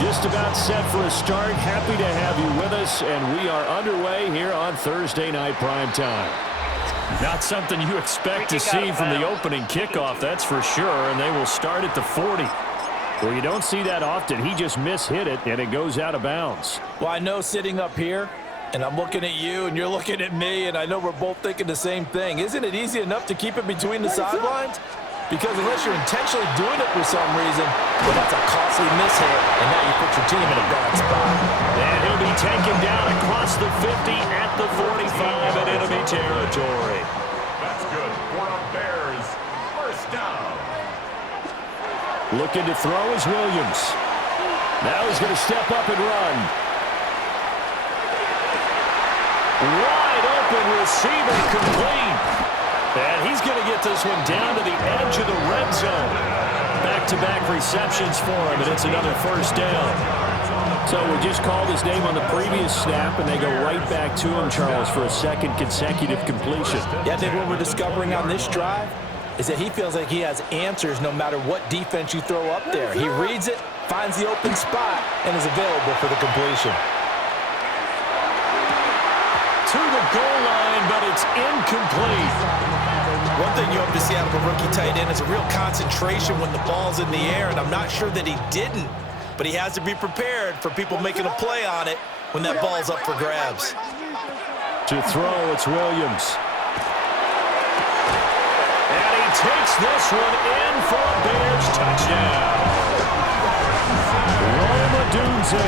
Just about set for a start. Happy to have you with us, and we are underway here on Thursday Night Primetime. Not something you expect to see from the opening kickoff, that's for sure, and they will start at the 40. Well, you don't see that often. He just mishit it, and it goes out of bounds. Well, I know sitting up here, and I'm looking at you, and you're looking at me, and I know we're both thinking the same thing. Isn't it easy enough to keep it between the sidelines? Because unless you're intentionally doing it for some reason, well, that's a costly mishit, and now you put your team in a bad spot. And he'll be taken down across the 50 at the 45 in enemy territory. That's good for a Bears first down. Looking to throw is Williams. Now he's going to step up and run. Wide open receiver, complete. And he's going to get this one down to the edge of the red zone. Back-to-back receptions for him, and it's another first down. So we just called his name on the previous snap, and they go right back to him, Charles, for a second consecutive completion. Yeah, I think what we're discovering on this drive is that he feels like he has answers no matter what defense you throw up there. He reads it, finds the open spot, and is available for the completion. To the goal line, but it's incomplete. One thing you hope to see out of a rookie tight end is a real concentration when the ball's in the air, and I'm not sure that he didn't, but he has to be prepared for people making a play on it when that ball's up for grabs. To throw, it's Williams. And he takes this one in for a Bears touchdown. Roma Dunze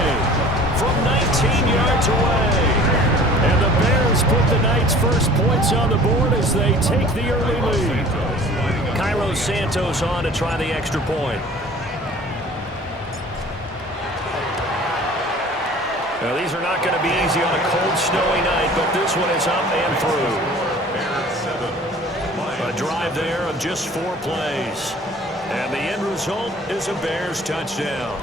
from 19 yards away. And the Bears put the Knights' first points on the board as they take the early lead. Cairo Santos on to try the extra point. Now, these are not going to be easy on a cold, snowy night, but this one is up and through. A drive there of just 4 plays. And the end result is a Bears touchdown.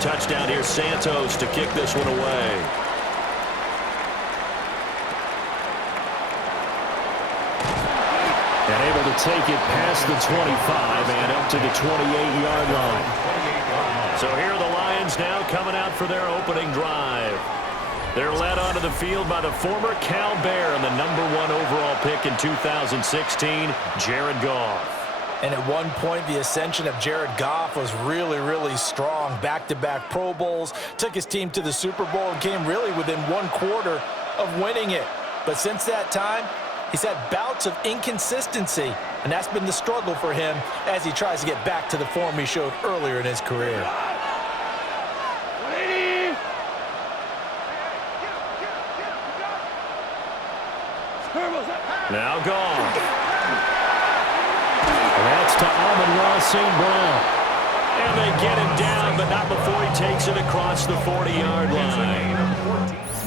Touchdown here, Santos to kick this one away. And able to take it past the 25 and up to the 28-yard line. So here are the Lions now coming out for their opening drive. They're led onto the field by the former Cal Bear and the #1 overall pick in 2016, Jared Goff. And at one point, the ascension of Jared Goff was really, really strong. Back-to-back Pro Bowls, took his team to the Super Bowl and came really within 1 quarter of winning it. But since that time, he's had bouts of inconsistency, and that's been the struggle for him as he tries to get back to the form he showed earlier in his career. Now Goff. That's to Amon-Ra St. Brown. And they get him down, but not before he takes it across the 40-yard line.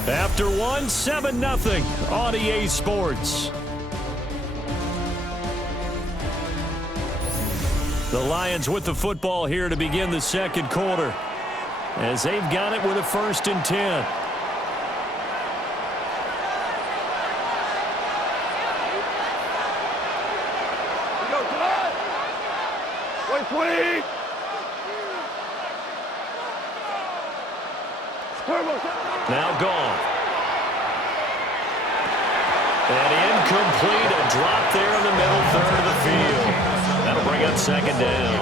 After one, 7-0 on EA Sports. The Lions with the football here to begin the second quarter, as they've got it with a 1st and 10. Now Goff. And incomplete, a drop there in the middle third of the field. That'll bring up 2nd down.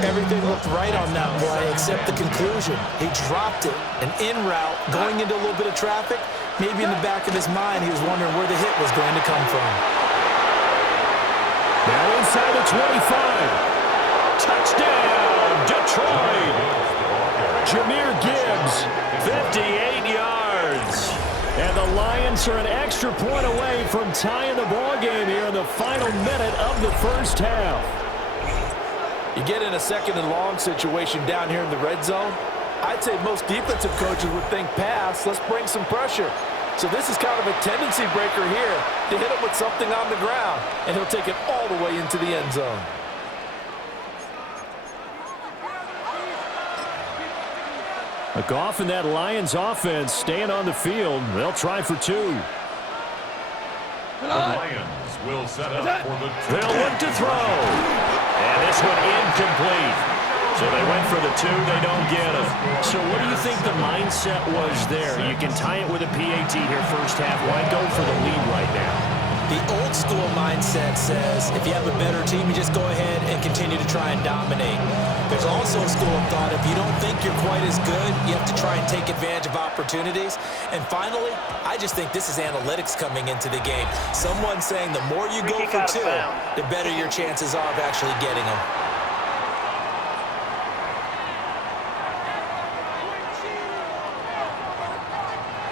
Everything looked right on that play except the conclusion. He dropped it, an in route, going into a little bit of traffic. Maybe in the back of his mind, he was wondering where the hit was going to come from. Now inside the 25. Touchdown, Detroit. Jahmyr Gibbs, 58 yards. And the Lions are an extra point away from tying the ball game here in the final minute of the first half. You get in a 2nd and long situation down here in the red zone, I'd say most defensive coaches would think pass, let's bring some pressure. So this is kind of a tendency breaker here to hit him with something on the ground, and he'll take it all the way into the end zone. Goff and that Lions offense staying on the field. They'll try for 2. The Lions will set up for the 2. They'll look to throw. And this one incomplete. So they went for the 2. They don't get it. So what do you think the mindset was there? You can tie it with a PAT here first half. Why go for the lead right now? The old school mindset says if you have a better team, you just go ahead and continue to try and dominate. There's also a school of thought, if you don't think you're quite as good, you have to try and take advantage of opportunities. And finally, I just think this is analytics coming into the game. Someone saying the more you go for 2, the better your chances are of actually getting them.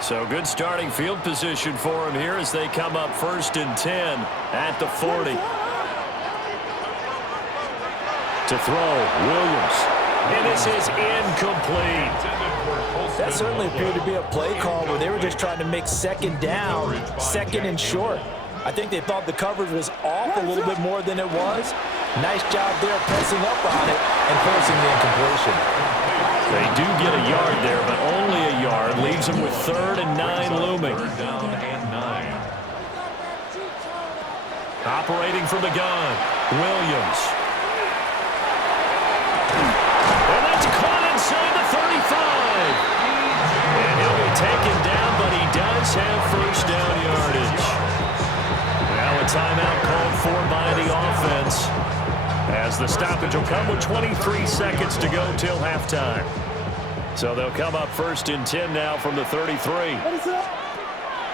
So good starting field position for him here as they come up 1st and 10 at the 40. To throw, Williams. And this is incomplete. That certainly appeared to be a play call where they were just trying to make 2nd down, 2nd and short. I think they thought the coverage was off a little bit more than it was. Nice job there pressing up on it and forcing the incompletion. They do get a yard there, but only a yard. Leaves them with 3rd and 9 looming. 3rd down and 9. Operating from the gun, Williams. And that's caught inside the 35. And he'll be taken down, but he does have 1st down yardage. Now a timeout called for by the offense, as the stoppage will come with 23 seconds to go till halftime. So they'll come up 1st and 10 now from the 33.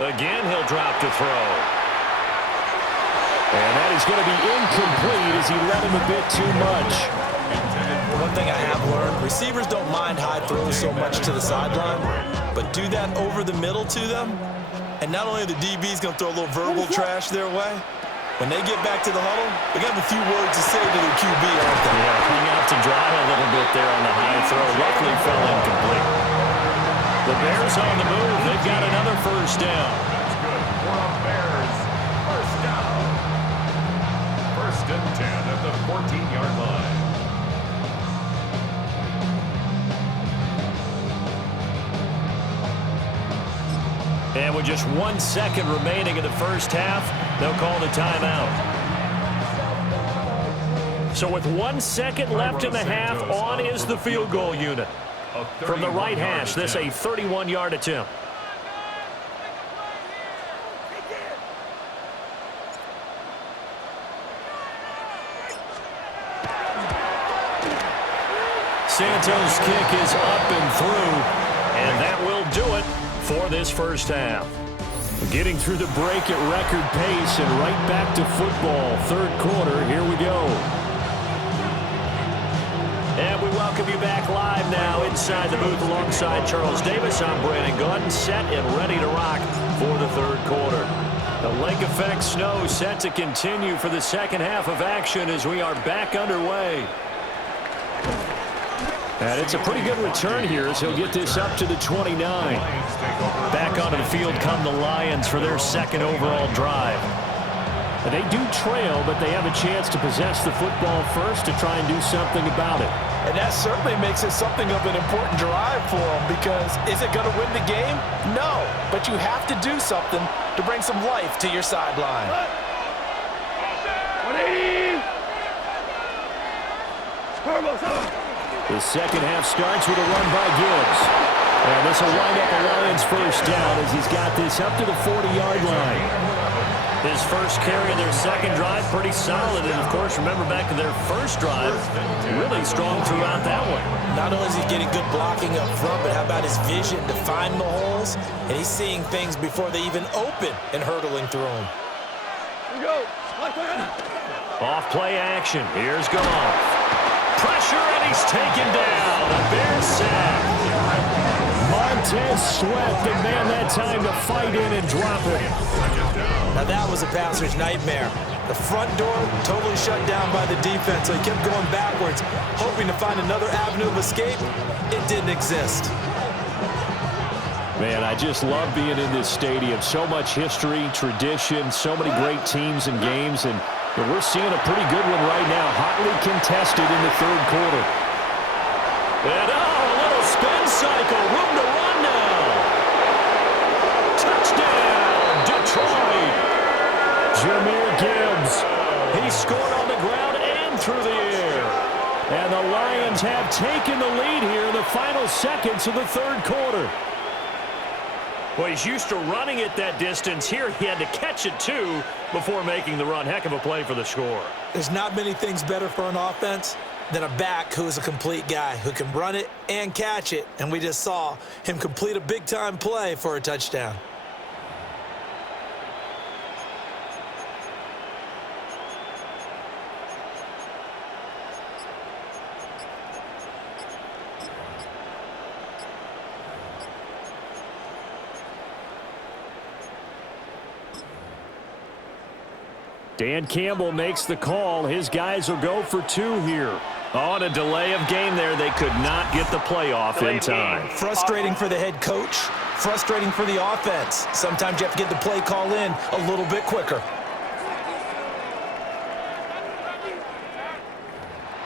Again, he'll drop to throw. And that is going to be incomplete as he let him a bit too much. One thing I have learned, receivers don't mind high throws so much to the sideline, but do that over the middle to them, and not only are the DBs going to throw a little verbal trash their way, when they get back to the huddle, they got a few words to say to their QB, aren't they? Yeah, hung out to dry a little bit there on the high throw. Luckily fell incomplete. The Bears on the move. They've got another 1st down. That's good for the Bears. 1st down. 1st and 10 at the 14-yard line. And with just 1 second remaining in the first half, they'll call the timeout. So with 1 second left in the half, on is the field goal unit. From the right hash, this a 31-yard attempt. Santos' kick is up and through, and that will do it for this first half. Getting through the break at record pace and right back to football. 3rd quarter, here we go. And we welcome you back live now inside the booth alongside Charles Davis. I'm Brandon Gaudin, set and ready to rock for the 3rd quarter. The lake effect snow set to continue for the 2nd half of action as we are back underway. And it's a pretty good return here as he'll get this up to the 29. Back onto the field come the Lions for their 2nd overall drive. And they do trail, but they have a chance to possess the football first to try and do something about it. And that certainly makes it something of an important drive for them, because is it going to win the game? No, but you have to do something to bring some life to your sideline. The 2nd half starts with a run by Gibbs. And this will wind up a Lions 1st down as he's got this up to the 40-yard line. His first carry of their 2nd drive, pretty solid. And, of course, remember back to their 1st drive, really strong throughout that one. Not only is he getting good blocking up front, but how about his vision to find the holes? And he's seeing things before they even open and hurtling through them. Here we go. Off play action. Here's Goff. Pressure, and he's taken down. A Bears sack. Montez Sweat, the man that time to fight in and drop it. Now that was a passer's nightmare. The front door totally shut down by the defense, so he kept going backwards, hoping to find another avenue of escape. It didn't exist. Man, I just love being in this stadium. So much history, tradition, so many great teams and games, and we're seeing a pretty good one right now, hotly contested in the 3rd quarter. And a little spin cycle Jahmyr Gibbs. He scored on the ground and through the air. And the Lions have taken the lead here in the final seconds of the third quarter. Well, he's used to running it that distance. Here he had to catch it, too, before making the run. Heck of a play for the score. There's not many things better for an offense than a back who is a complete guy who can run it and catch it. And we just saw him complete a big-time play for a touchdown. Dan Campbell makes the call. His guys will go for 2 here. On a delay of game there, they could not get the play off in time. Frustrating for the head coach, frustrating for the offense. Sometimes you have to get the play call in a little bit quicker.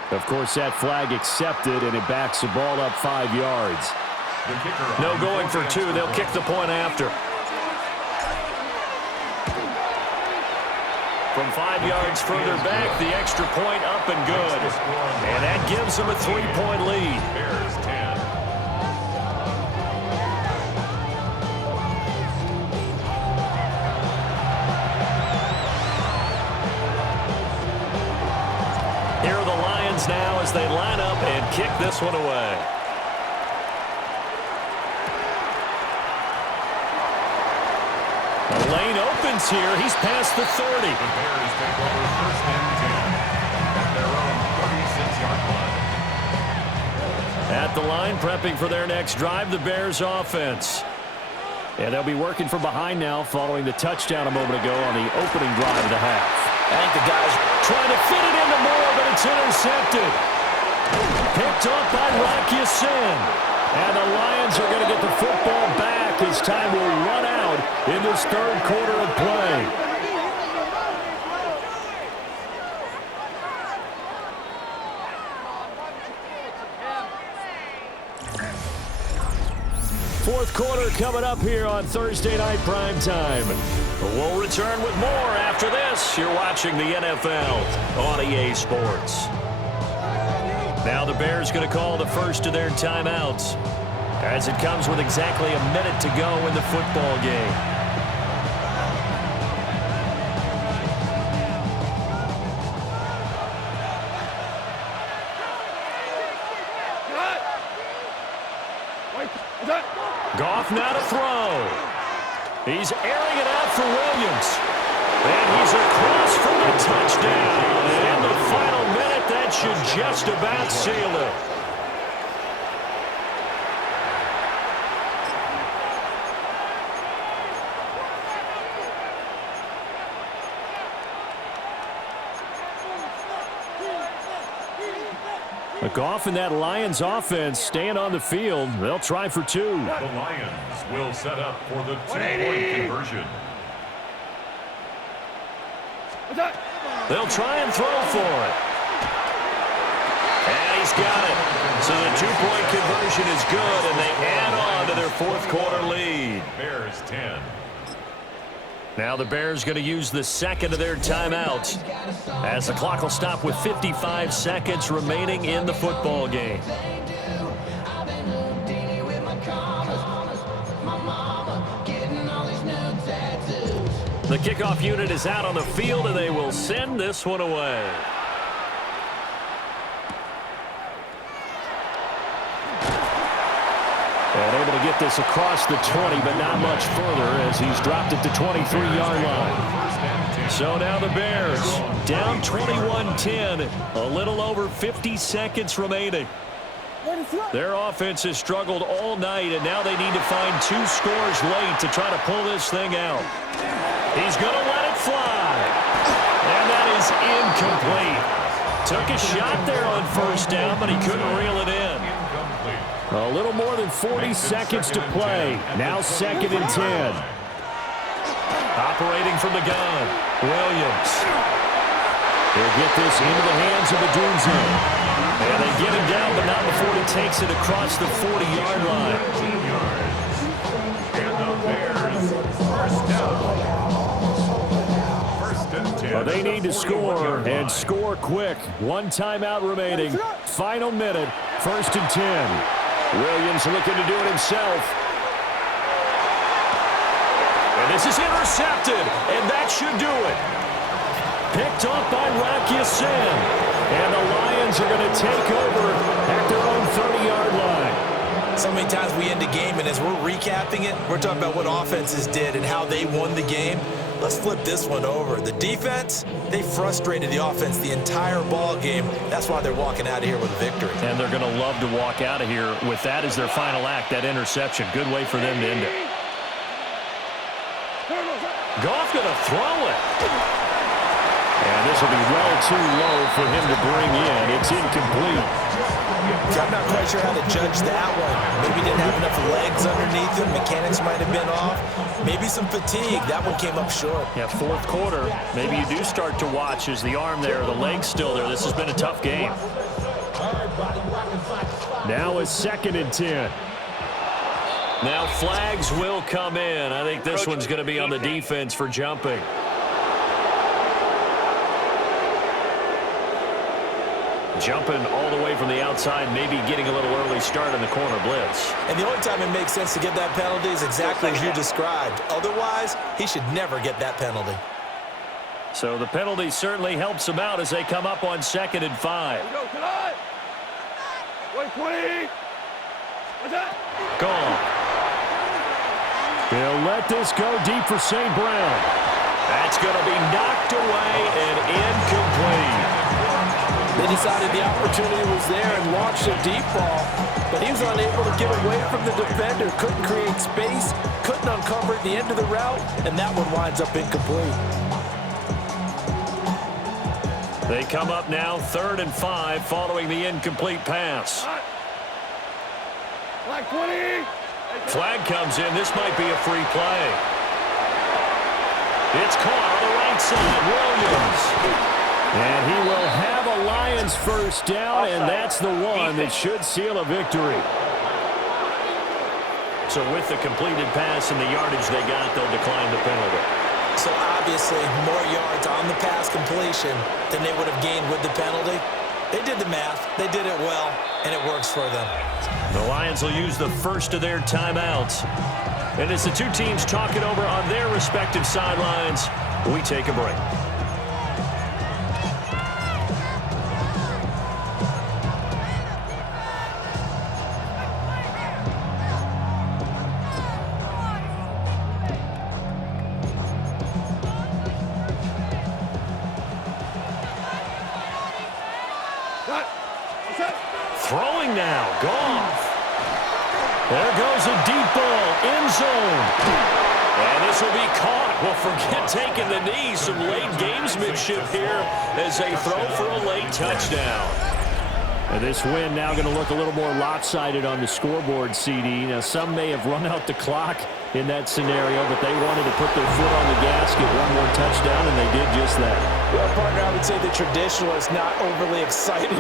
Of course, that flag accepted, and it backs the ball up 5 yards. No going for 2. They'll kick the point after. From 5 yards further back, the extra point up and good. And that gives them a 3-point lead. Bears 10. Here are the Lions now as they line up and kick this one away. The lane opens here. He's past the 30. The Bears take over first and 10 at their own 36-yard line. At the line, prepping for their next drive, the Bears offense. And they'll be working from behind now following the touchdown a moment ago on the opening drive of the half. I think the guys Trying to fit it into Moore, but it's intercepted. Picked off by Rock Ya-Sin. And the Lions are going to get the football back as time will run out in this third quarter of play. Fourth quarter coming up here on Thursday Night Primetime. We'll return with more after this. You're watching the NFL on EA Sports. Now the Bears going to call the first of their timeouts as it comes with exactly a minute to go in the football game. Goff now to throw. He's airing it out for Williams. And he's across for a touchdown. And in the final minute, that should just about seal it. Goff and that Lions offense staying on the field. They'll try for 2. The Lions will set up for the 2-point conversion. They'll try and throw for it. And he's got it. So the 2-point conversion is good, and they add on to their fourth quarter lead. Bears 10. Now the Bears going to use the second of their timeouts as the clock will stop with 55 seconds remaining in the football game. The kickoff unit is out on the field, and they will send this one away. And able to get this across the 20, but not much further as he's dropped it to 23-yard line. So now the Bears down 21-10, a little over 50 seconds remaining. Their offense has struggled all night, and now they need to find 2 scores late to try to pull this thing out. He's going to let it fly. And that is incomplete. Took a shot there on first down, but he couldn't reel it in. A little more than 40 seconds to play. Now 2nd and 10. Operating from the gun, Williams. He'll get this into the hands of Adunze. And they get him down, but not before he takes it across the 40-yard line. 15 yards. And the Bears first down. First They need to score, and score quick. One timeout remaining. Final minute, 1st and 10. Williams looking to do it himself. And this is intercepted, and that should do it. Picked up by Rakia Sin. And the Lions are going to take over at their own 30-yard line. So many times we end a game, and as we're recapping it, we're talking about what offenses did and how they won the game. Let's flip this one over. The defense, they frustrated the offense the entire ball game. That's why they're walking out of here with a victory. And they're going to love to walk out of here with that as their final act, that interception. Good way for them to end it. Goff going to throw it. And this will be well too low for him to bring in. It's incomplete. I'm not quite sure how to judge that one. Maybe didn't have enough legs underneath him. Mechanics might have been off. Maybe some fatigue. That one came up short. Yeah, 4th quarter. Maybe you do start to watch as the arm there, the leg's still there. This has been a tough game. Now it's 2nd and 10. Now flags will come in. I think this one's going to be on the defense for jumping. Jumping all the way from the outside, maybe getting a little early start in the corner blitz. And the only time it makes sense to get that penalty is exactly as you described. Otherwise, he should never get that penalty. So the penalty certainly helps him out as they come up on 2nd and 5. Gone. He'll let this go deep for St. Brown. That's going to be knocked away and incomplete. They decided the opportunity was there and launched a deep ball, but he was unable to get away from the defender, couldn't create space, couldn't uncover at the end of the route, and that one winds up incomplete. They come up now 3rd and 5 following the incomplete pass. Flag comes in. This might be a free play. It's caught on the right side. Williams. And he will have a Lions first down, and that's the one that should seal a victory. So with the completed pass and the yardage they got, they'll decline the penalty. So obviously more yards on the pass completion than they would have gained with the penalty. They did the math. They did it well, and it works for them. The Lions will use the first of their timeouts. And as the two teams talk it over on their respective sidelines, we take a break. Throwing now, Goff. There goes a deep ball, end zone. And this will be caught. Well, forget taking the knee. Some late gamesmanship here as they throw for a late touchdown. And this win now going to look a little more lopsided on the scoreboard, CD. Now, some may have run out the clock in that scenario, but they wanted to put their foot on the gas, get one more touchdown, and they did just that. Well, partner, I would say the traditionalists not overly excited